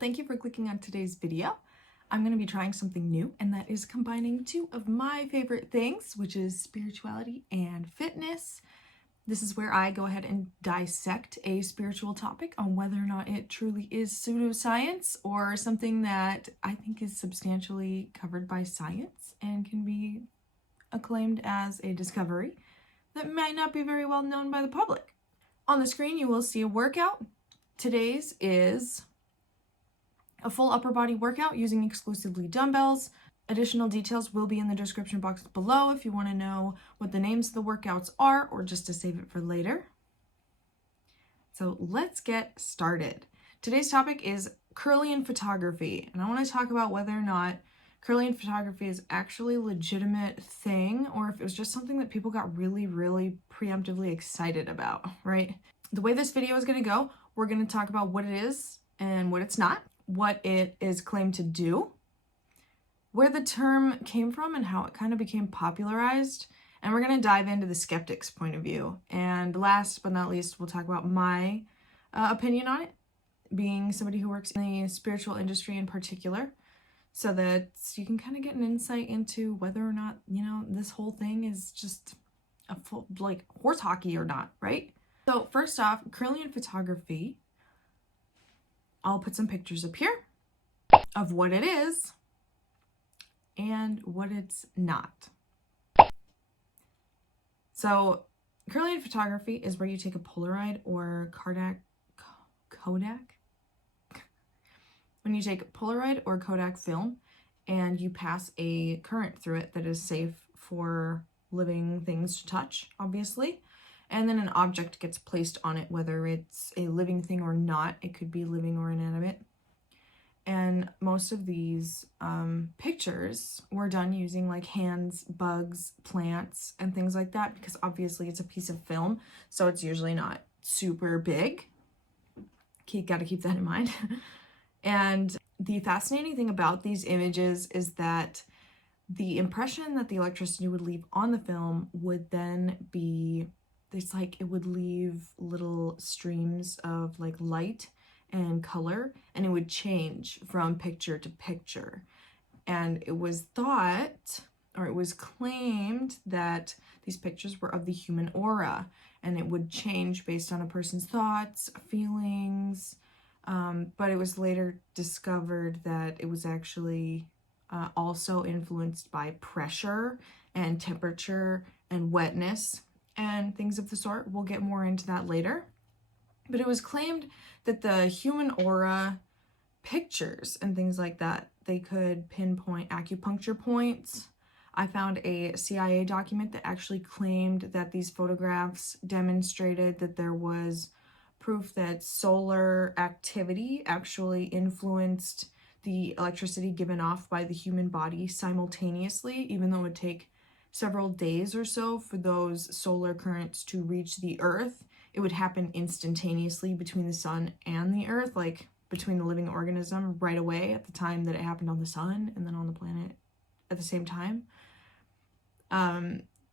Thank you for clicking on today's video. I'm going to be trying something new, and that is combining two of my favorite things, which is spirituality and fitness. This is where I go ahead and dissect a spiritual topic on whether or not it truly is pseudoscience or something that I think is substantially covered by science and can be acclaimed as a discovery that might not be very well known by the public. On the screen, you will see a workout. Today's is a full upper body workout using exclusively dumbbells. Additional details will be in the description box below if you want to know what the names of the workouts are or just to save it for later. So let's get started. Today's topic is Kirlian photography, and I want to talk about whether or not Kirlian photography is actually a legitimate thing or if it was just something that people got really preemptively excited about, right? The way this video is going to go, we're going to talk about what it is and what it's not, what it is claimed to do, where the term came from and how it kind of became popularized, and we're going to dive into the skeptic's point of view. And last but not least, we'll talk about my opinion on it, being somebody who works in the spiritual industry in particular, so that you can kind of get an insight into whether or not, this whole thing is just a full, like, horse hockey or not, right? So first off, Kirlian photography, I'll put some pictures up here of what it is and what it's not. So Kirlian photography is where you take a Polaroid or Kodak. When you take Polaroid or Kodak film and you pass a current through it that is safe for living things to touch, obviously, and then an object gets placed on it, whether it's a living thing or not. It could be living or inanimate. And most of these pictures were done using like hands, bugs, plants, and things like that, because obviously it's a piece of film, so it's usually not super big. Got to keep that in mind. And the fascinating thing about these images is that the impression that the electricity would leave on the film would then be, it would leave little streams of like light and color, and it would change from picture to picture. And it was thought, or it was claimed, that these pictures were of the human aura, and it would change based on a person's thoughts, feelings, but it was later discovered that it was actually also influenced by pressure and temperature and wetness and things of the sort. We'll get more into that later. But it was claimed that the human aura pictures and things like that, they could pinpoint acupuncture points. I found a CIA document that actually claimed that these photographs demonstrated that there was proof that solar activity actually influenced the electricity given off by the human body simultaneously, even though it would take several days or so for those solar currents to reach the earth. It would happen instantaneously between the sun and the earth, like between the living organism right away at the time that it happened on the sun and then on the planet at the same time.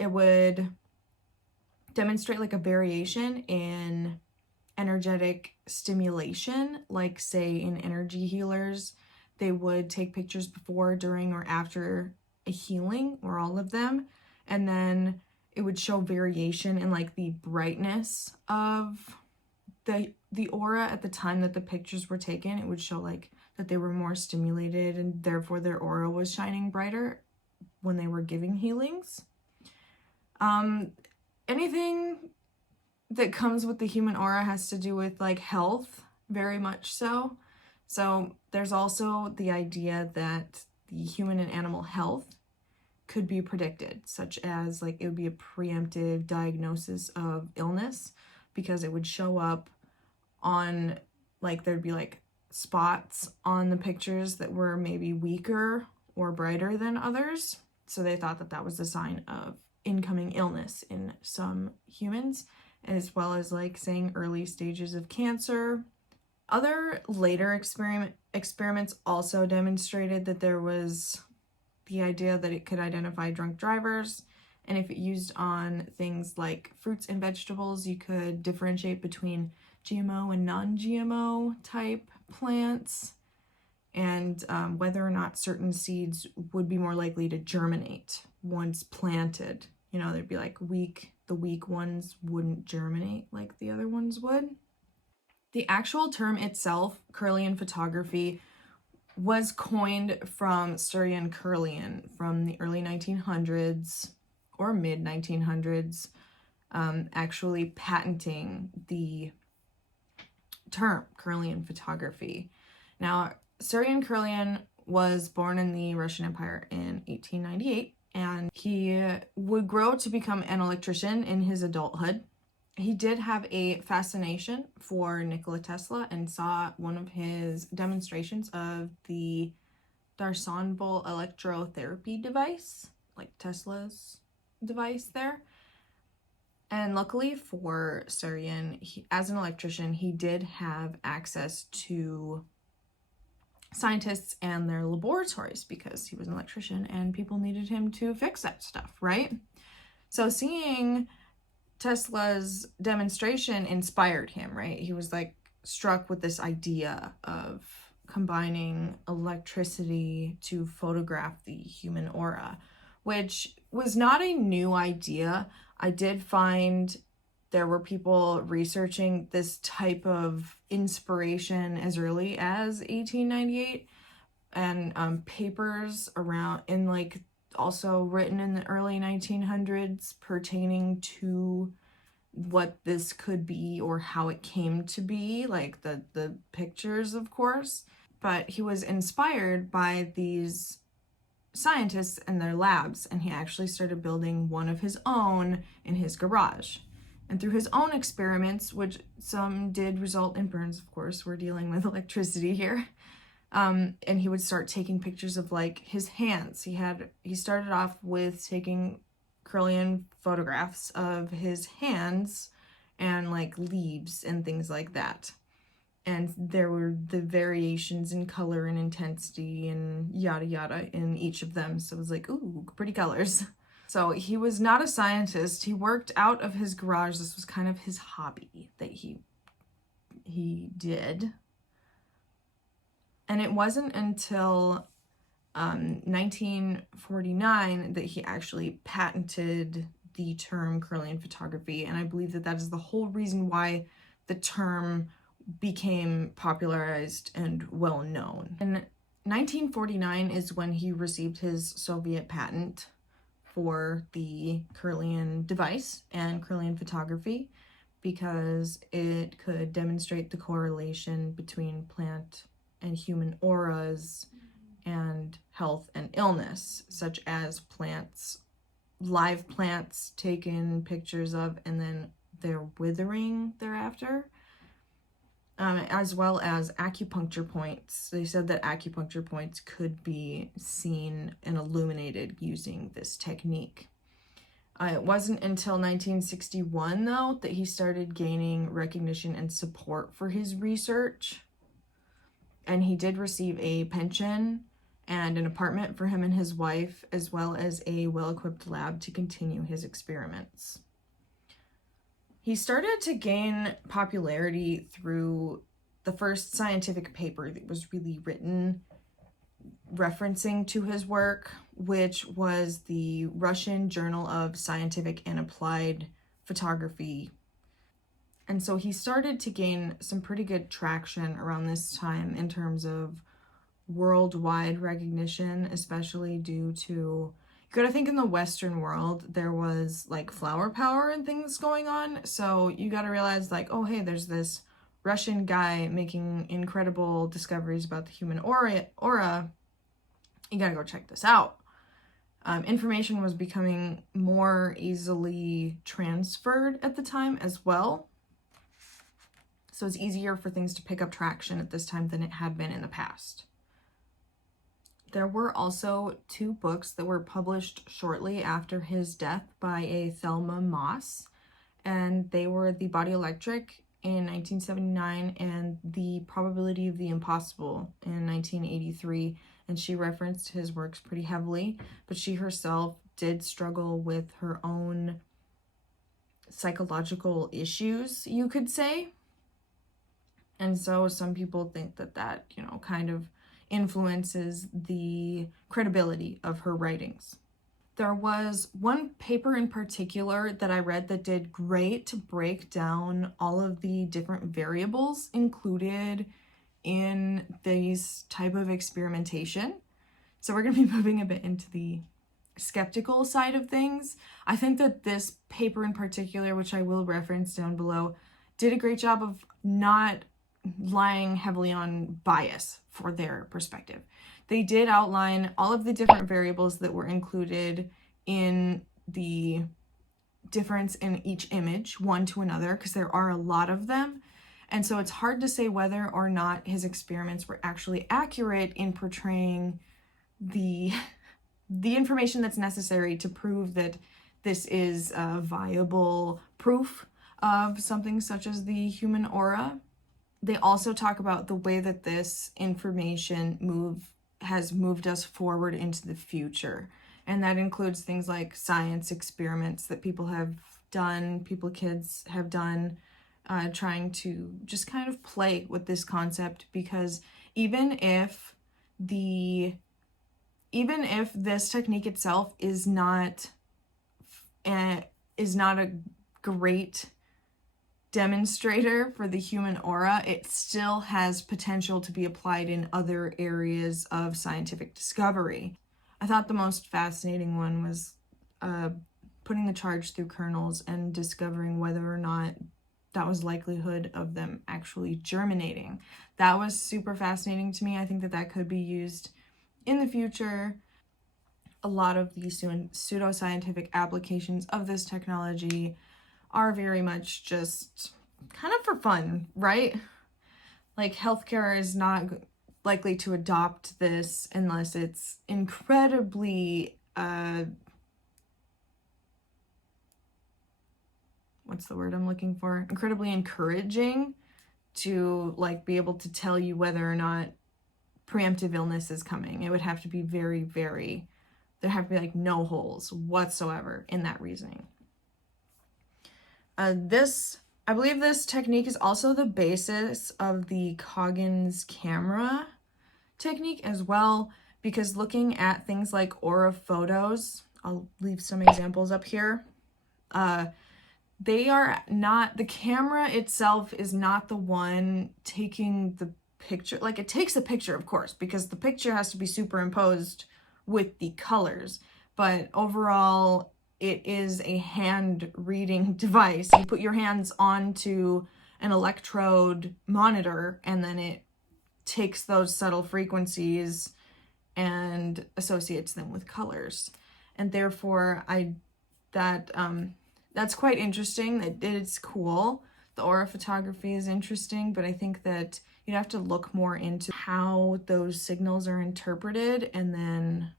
It would demonstrate like a variation in energetic stimulation, like say in energy healers, they would take pictures before, during, or after a healing, or all of them, and then it would show variation in like the brightness of the aura at the time that the pictures were taken. It would show like that they were more stimulated and therefore their aura was shining brighter when they were giving healings. Anything that comes with the human aura has to do with like health, very much so. So there's also the idea that the human and animal health could be predicted, such as like it would be a preemptive diagnosis of illness, because it would show up on, like, there'd be like spots on the pictures that were maybe weaker or brighter than others. So they thought that that was a sign of incoming illness in some humans, as well as like saying early stages of cancer. Other later experiments also demonstrated that there was the idea that it could identify drunk drivers, and if it used on things like fruits and vegetables, you could differentiate between GMO and non-GMO type plants. and whether or not certain seeds would be more likely to germinate once planted. You know, they'd be like the weak ones wouldn't germinate like the other ones would. The actual term itself, Kirlian photography, was coined from Sir Ian Kirlian from the early 1900s or mid 1900s, actually patenting the term Kirlian photography. Now, Sir Ian Kirlian was born in the Russian Empire in 1898, and he would grow to become an electrician in his adulthood. He did have a fascination for Nikola Tesla and saw one of his demonstrations of the Dumbbell electrotherapy device, like Tesla's device there. And luckily for Sir Ian, as an electrician, he did have access to scientists and their laboratories because he was an electrician and people needed him to fix that stuff, right? So seeing Tesla's demonstration inspired him, right? He was like struck with this idea of combining electricity to photograph the human aura, which was not a new idea. I did find there were people researching this type of inspiration as early as 1898, and papers around in like also written in the early 1900s pertaining to what this could be or how it came to be, like the pictures, of course. But he was inspired by these scientists and their labs, and he actually started building one of his own in his garage. And through his own experiments, which some did result in burns, of course, we're dealing with electricity here, and he would start taking pictures of like his hands. He started off with taking Kirlian photographs of his hands and like leaves and things like that. And there were the variations in color and intensity and yada yada in each of them. So it was like, ooh, pretty colors. So he was not a scientist. He worked out of his garage. This was kind of his hobby that he did. And it wasn't until 1949 that he actually patented the term Kirlian photography. And I believe that that is the whole reason why the term became popularized and well known. In 1949 is when he received his Soviet patent for the Kirlian device and Kirlian photography because it could demonstrate the correlation between plant and human auras and health and illness, such as plants, live plants taken pictures of and then they're withering thereafter, as well as acupuncture points. They said that acupuncture points could be seen and illuminated using this technique. It wasn't until 1961, though, that he started gaining recognition and support for his research. And he did receive a pension and an apartment for him and his wife, as well as a well-equipped lab to continue his experiments. He started to gain popularity through the first scientific paper that was really written referencing to his work, which was the Russian Journal of Scientific and Applied Photography. And so he started to gain some pretty good traction around this time in terms of worldwide recognition, especially due to, you gotta think in the Western world, there was like flower power and things going on. So you gotta realize like, oh, hey, there's this Russian guy making incredible discoveries about the human aura. You gotta go check this out. Information was becoming more easily transferred at the time as well. So it's easier for things to pick up traction at this time than it had been in the past. There were also 2 books that were published shortly after his death by a Thelma Moss, and they were The Body Electric in 1979 and The Probability of the Impossible in 1983, and she referenced his works pretty heavily, but she herself did struggle with her own psychological issues, you could say. And so some people think that, you know, kind of influences the credibility of her writings. There was one paper in particular that I read that did great to break down all of the different variables included in these type of experimentation. So we're going to be moving a bit into the skeptical side of things. I think that this paper in particular, which I will reference down below, did a great job of not relying heavily on bias for their perspective. They did outline all of the different variables that were included in the difference in each image, one to another, because there are a lot of them. And so it's hard to say whether or not his experiments were actually accurate in portraying the information that's necessary to prove that this is a viable proof of something such as the human aura. They also talk about the way that this information has moved us forward into the future. And that includes things like science experiments that kids have done, trying to just kind of play with this concept, because even if this technique itself is not a great demonstrator for the human aura, it still has potential to be applied in other areas of scientific discovery. I thought the most fascinating one was putting the charge through kernels and discovering whether or not that was likelihood of them actually germinating. That was super fascinating to me. I think that could be used in the future. A lot of the pseudoscientific applications of this technology are very much just kind of for fun, right? Like, healthcare is not likely to adopt this unless it's incredibly what's the word I'm looking for? Incredibly encouraging to be able to tell you whether or not preemptive illness is coming. It would have to be very, very, there have to be no holes whatsoever in that reasoning. I believe this technique is also the basis of the Coggins camera technique as well, because looking at things like aura photos, I'll leave some examples up here. The camera itself is not the one taking the picture. It takes a picture, of course, because the picture has to be superimposed with the colors. But overall, it is a hand reading device. You put your hands onto an electrode monitor, and then it takes those subtle frequencies and associates them with colors. And therefore, that's quite interesting. It's cool. The aura photography is interesting, but I think that you'd have to look more into how those signals are interpreted and then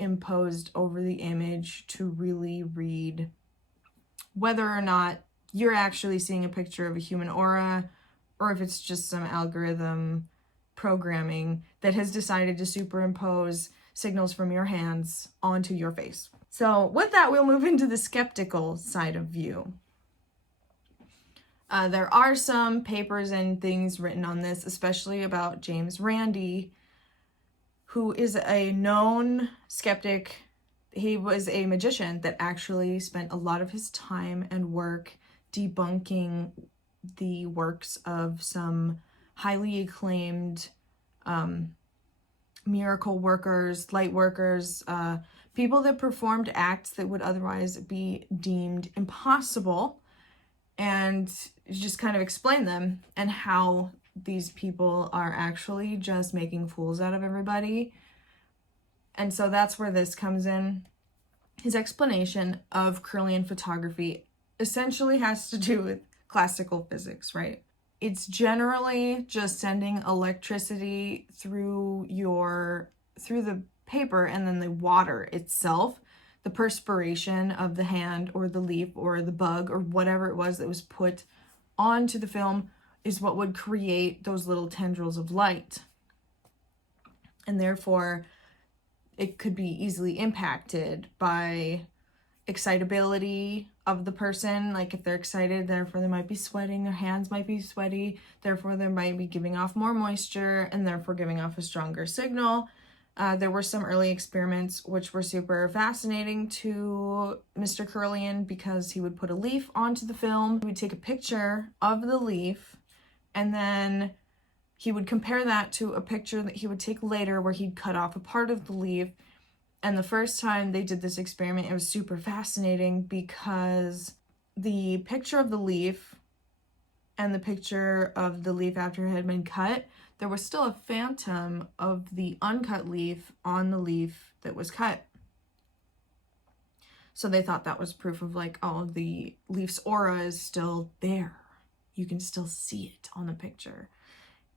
imposed over the image to really read whether or not you're actually seeing a picture of a human aura, or if it's just some algorithm programming that has decided to superimpose signals from your hands onto your face. So with that, we'll move into the skeptical side of view. There are some papers and things written on this, especially about James Randi, who is a known skeptic. He was a magician that actually spent a lot of his time and work debunking the works of some highly acclaimed miracle workers, light workers, people that performed acts that would otherwise be deemed impossible, and just kind of explain them and how these people are actually just making fools out of everybody. And so that's where this comes in. His explanation of Kirlian photography essentially has to do with classical physics, right? It's generally just sending electricity through the paper, and then the water itself, the perspiration of the hand or the leaf or the bug or whatever it was that was put onto the film is what would create those little tendrils of light. And therefore, it could be easily impacted by excitability of the person. Like if they're excited, therefore they might be sweating, their hands might be sweaty, therefore they might be giving off more moisture and therefore giving off a stronger signal. There were some early experiments which were super fascinating to Mr. Kirlian, because he would put a leaf onto the film, he would take a picture of the leaf, and then he would compare that to a picture that he would take later where he'd cut off a part of the leaf. And the first time they did this experiment, it was super fascinating because the picture of the leaf and the picture of the leaf after it had been cut, there was still a phantom of the uncut leaf on the leaf that was cut. So they thought that was proof of like, oh, the leaf's aura is still there. You can still see it on the picture.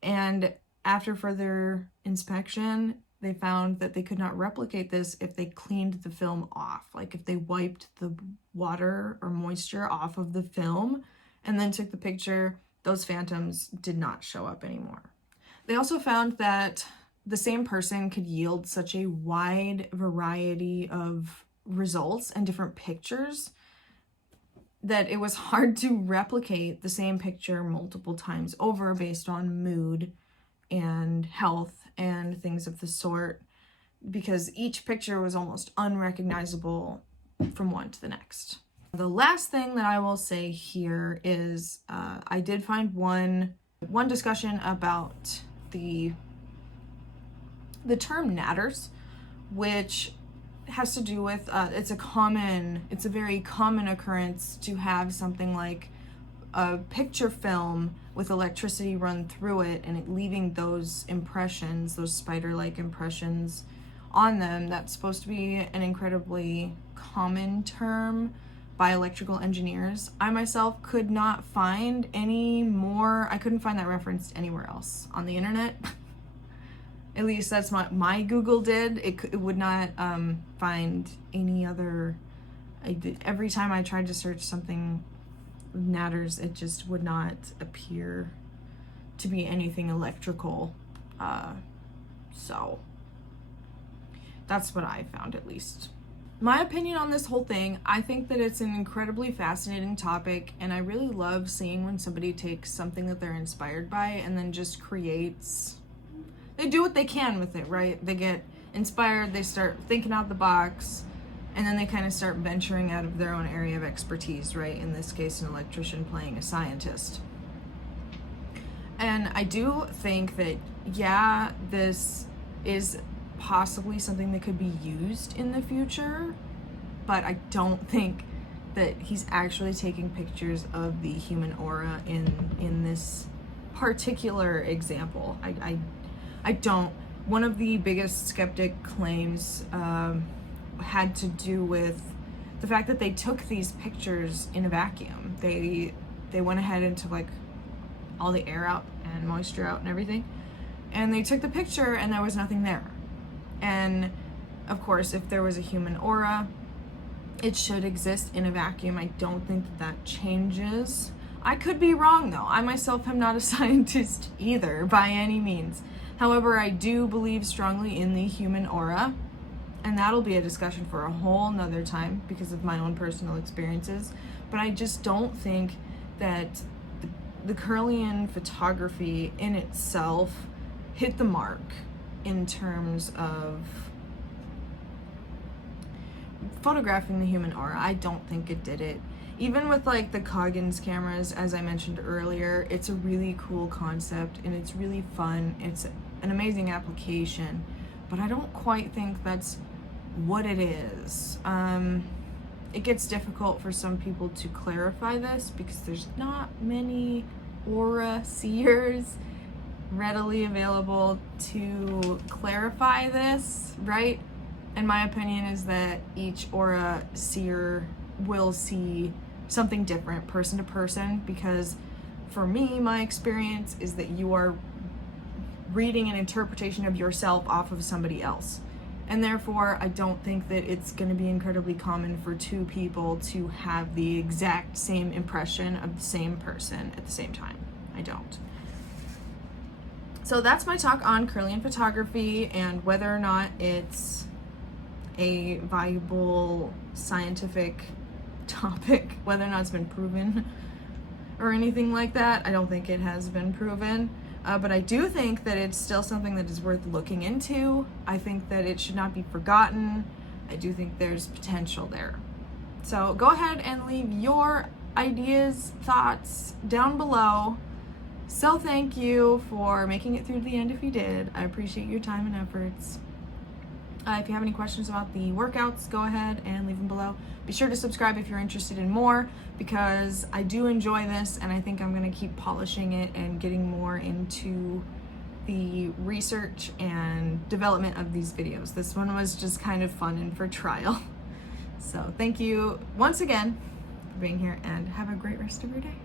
And after further inspection, they found that they could not replicate this if they cleaned the film off. Like if they wiped the water or moisture off of the film and then took the picture, those phantoms did not show up anymore. They also found that the same person could yield such a wide variety of results and different pictures that it was hard to replicate the same picture multiple times over based on mood and health and things of the sort, because each picture was almost unrecognizable from one to the next. The last thing that I will say here is I did find one discussion about the term natters, which has to do with it's a very common occurrence to have something like a picture film with electricity run through it and it leaving those impressions, those spider-like impressions on them. That's supposed to be an incredibly common term by electrical engineers. I myself could not find I couldn't find that referenced anywhere else on the internet. At least that's what my Google did. It would not find any other. Every time I tried to search something natters, it just would not appear to be anything electrical. So that's what I found, at least. My opinion on this whole thing, I think that it's an incredibly fascinating topic, and I really love seeing when somebody takes something that they're inspired by and then just creates. They do what they can with it, right? They get inspired, they start thinking out the box, and then they kind of start venturing out of their own area of expertise, right? In this case, an electrician playing a scientist. And I do think that, yeah, this is possibly something that could be used in the future, but I don't think that he's actually taking pictures of the human aura in this particular example. I don't. One of the biggest skeptic claims had to do with the fact that they took these pictures in a vacuum. They went ahead and took like all the air out and moisture out and everything, and they took the picture and there was nothing there. And of course, if there was a human aura, it should exist in a vacuum. I don't think that changes. I could be wrong though. I myself am not a scientist either by any means. However, I do believe strongly in the human aura, and that'll be a discussion for a whole nother time because of my own personal experiences. But I just don't think that the Kirlian photography in itself hit the mark in terms of photographing the human aura. I don't think it did it. Even with like the Coggins cameras, as I mentioned earlier, it's a really cool concept and it's really fun. It's an amazing application, but I don't quite think that's what it is. It gets difficult for some people to clarify this because there's not many aura seers readily available to clarify this, right? And my opinion is that each aura seer will see something different person to person, because for me, my experience is that you are reading an interpretation of yourself off of somebody else. And therefore, I don't think that it's going to be incredibly common for two people to have the exact same impression of the same person at the same time. I don't. So that's my talk on Kirlian photography and whether or not it's a viable scientific topic, whether or not it's been proven or anything like that. I don't think it has been proven, but I do think that it's still something that is worth looking into. I think that it should not be forgotten. I do think there's potential there. So go ahead and leave your ideas, thoughts down below. So thank you for making it through to the end if you did. I appreciate your time and efforts. If you have any questions about the workouts, go ahead and leave them below. Be sure to subscribe if you're interested in more, because I do enjoy this and I think I'm going to keep polishing it and getting more into the research and development of these videos. This one was just kind of fun and for trial. So thank you once again for being here, and have a great rest of your day.